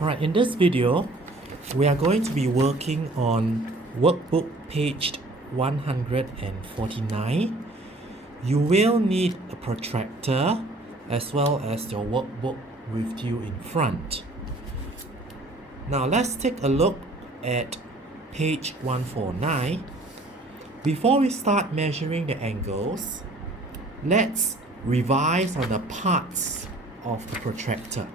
Alright, in this video, we are going to be working on workbook page 149. You will need a protractor as well as your workbook with you in front. Now let's take a look at page 149. Before we start measuring the angles, let's revise on the parts of the protractor.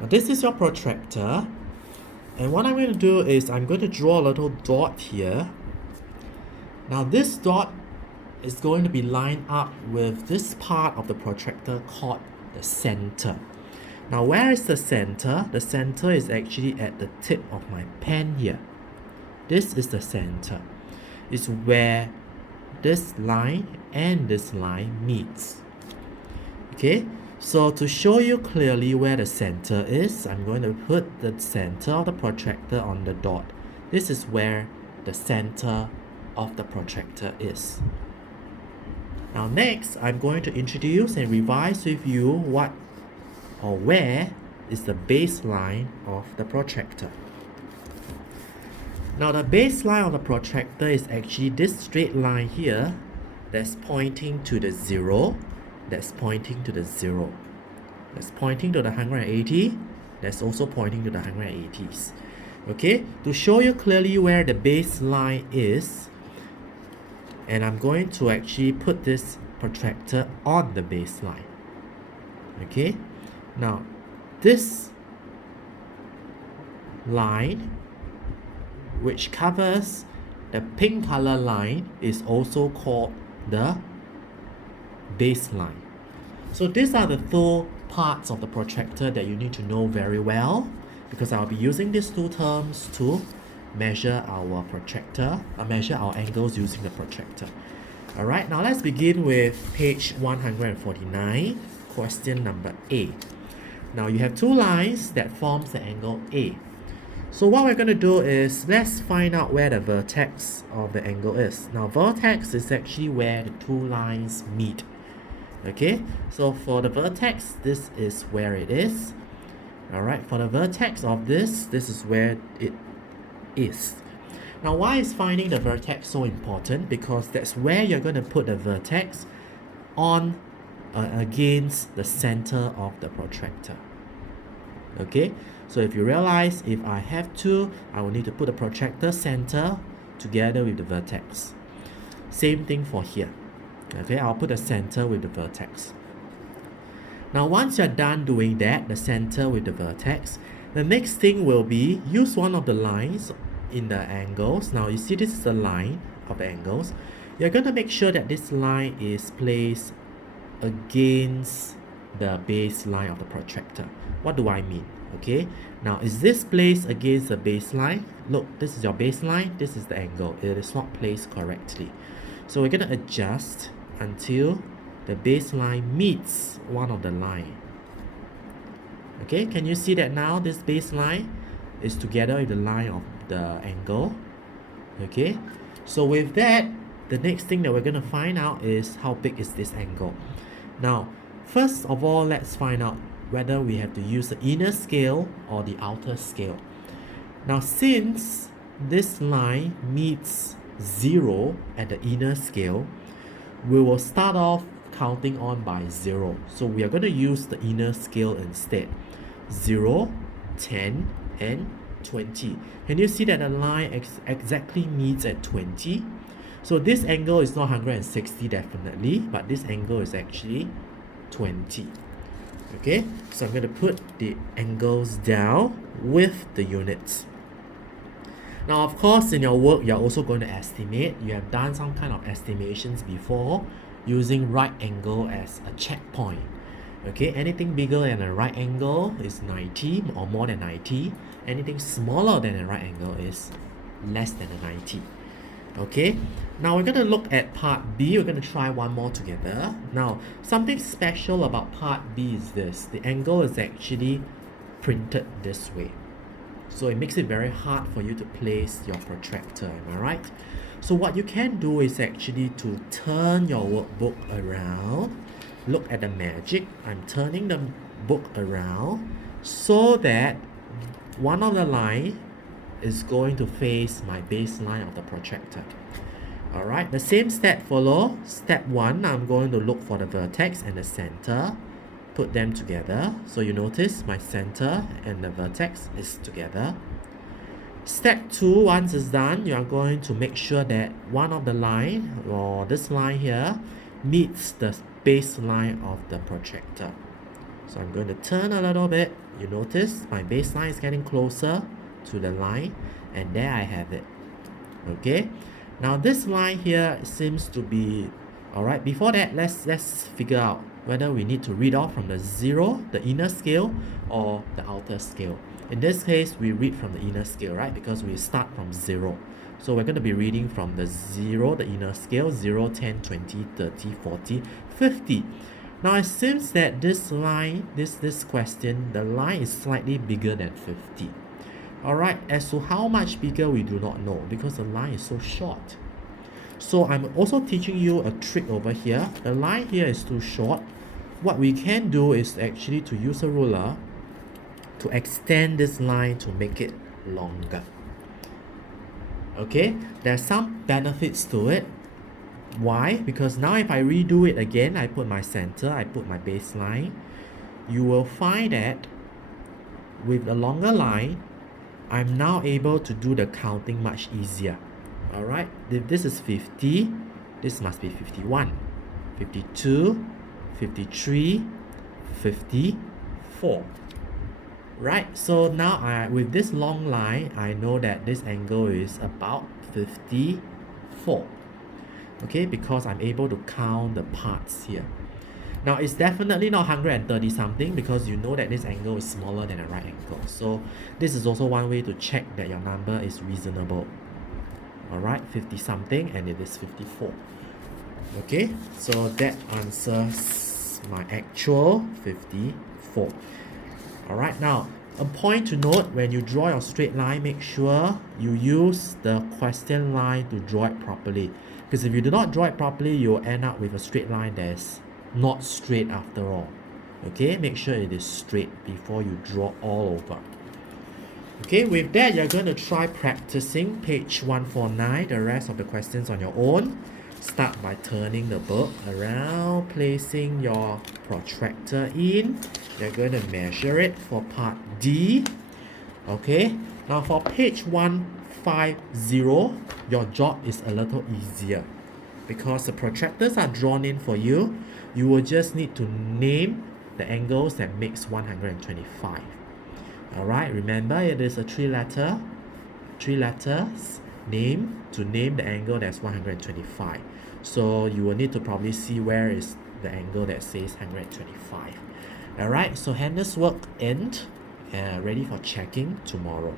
Now this is your protractor, and what I'm going to do is I'm going to draw a little dot here. Now this dot is going to be lined up with this part of the protractor called the center. Now where is the center? The center is actually at the tip of my pen here. This is the center. It's where this line and this line meets. Okay, so to show you clearly where the center is, I'm going to put the center of the protractor on the dot. This is where the center of the protractor is. Now next, I'm going to introduce and revise with you what or where is the baseline of the protractor. Now the baseline of the protractor is actually this straight line here that's pointing to the 0, that's pointing to the 0, that's pointing to the 180, that's also pointing to the 180s. Okay, to show you clearly where the baseline is, and I'm going to actually put this protractor on the baseline. Okay, now this line which covers the pink color line is also called the baseline. So these are the two parts of the protractor that you need to know very well, because I'll be using these two terms to measure our protractor, measure our angles using the protractor. Alright, now let's begin with page 149, question number A. Now you have two lines that forms the angle A. So what we're going to do is, let's find out where the vertex of the angle is. Now vertex is actually where the two lines meet. Okay, so for the vertex, this is where it is. Alright, for the vertex of this is where it is. Now why is finding the vertex so important? Because that's where you're going to put the vertex on against the center of the protractor. Okay, so if you realize, if I have to, I will need to put the protractor center together with the vertex. Same thing for here. Okay, I'll put the center with the vertex. Now once you're done doing that, the center with the vertex, the next thing will be use one of the lines in the angles. Now you see this is the line of the angles. You're going to make sure that this line is placed against the baseline of the protractor. What do I mean? Okay, now is this placed against the baseline? Look, this is your baseline, this is the angle. It is not placed correctly. So we're going to adjust until the baseline meets one of the line. Okay, can you see that now this baseline is together with the line of the angle? Okay, so with that, the next thing that we're going to find out is how big is this angle. Now, first of all, let's find out whether we have to use the inner scale or the outer scale. Now, since this line meets 0 at the inner scale, we will start off counting on by 0. So we are going to use the inner scale instead. 0, 10, and 20. Can you see that the line exactly meets at 20? So this angle is not 160 definitely, but this angle is actually 20. Okay, so I'm going to put the angles down with the units. Now of course, in your work, you're also going to estimate. You have done some kind of estimations before using right angle as a checkpoint. Okay, anything bigger than a right angle is 90 or more than 90. Anything smaller than a right angle is less than a 90. Okay, now we're going to look at part B. We're going to try one more together. Now, something special about part B is this. The angle is actually printed this way. So it makes it very hard for you to place your protractor, am I right? So what you can do is actually to turn your workbook around. Look at the magic. I'm turning the workbook around so that one of the line is going to face my baseline of the protractor. Alright, the same step follow. Step 1, I'm going to look for the vertex and the center, put them together. So you notice my center and the vertex is together. Step 2, once it's done, you are going to make sure that one of the line, or this line here, meets the baseline of the protractor. So I'm going to turn a little bit. You notice my baseline is getting closer to the line, and there I have it. Okay, now this line here seems to be alright. Before that, let's figure out whether we need to read off from the 0, the inner scale, or the outer scale. In this case, we read from the inner scale, right? Because we start from 0. So we're going to be reading from the 0, the inner scale, 0, 10, 20, 30, 40, 50. Now it seems that this line, this question, the line is slightly bigger than 50. Alright, as to how much bigger we do not know because the line is so short. So I'm also teaching you a trick over here. The line here is too short. What we can do is actually to use a ruler to extend this line to make it longer. Okay, there's some benefits to it. Why? Because now if I redo it again, I put my center, I put my baseline, you will find that with a longer line, I'm now able to do the counting much easier. Alright, if this is 50, this must be 51, 52, 53, 54. Right, so now with this long line, I know that this angle is about 54. Okay, because I'm able to count the parts here. Now it's definitely not 130 something because you know that this angle is smaller than a right angle. So this is also one way to check that your number is reasonable. Alright, 50 something and it is 54. Okay, so that answers my actual 54. Alright, now a point to note, when you draw your straight line, make sure you use the question line to draw it properly. Because if you do not draw it properly, you'll end up with a straight line that's not straight after all. Okay, make sure it is straight before you draw all over. Okay, with that, you're going to try practicing page 149, the rest of the questions on your own. Start by turning the book around, placing your protractor in. You're going to measure it for part D. Okay, now for page 150, your job is a little easier. Because the protractors are drawn in for you, you will just need to name the angles that makes 125. Alright, remember it is a three letters name to name the angle that's 125. So you will need to probably see where is the angle that says 125. Alright, so hand this work end, ready for checking tomorrow.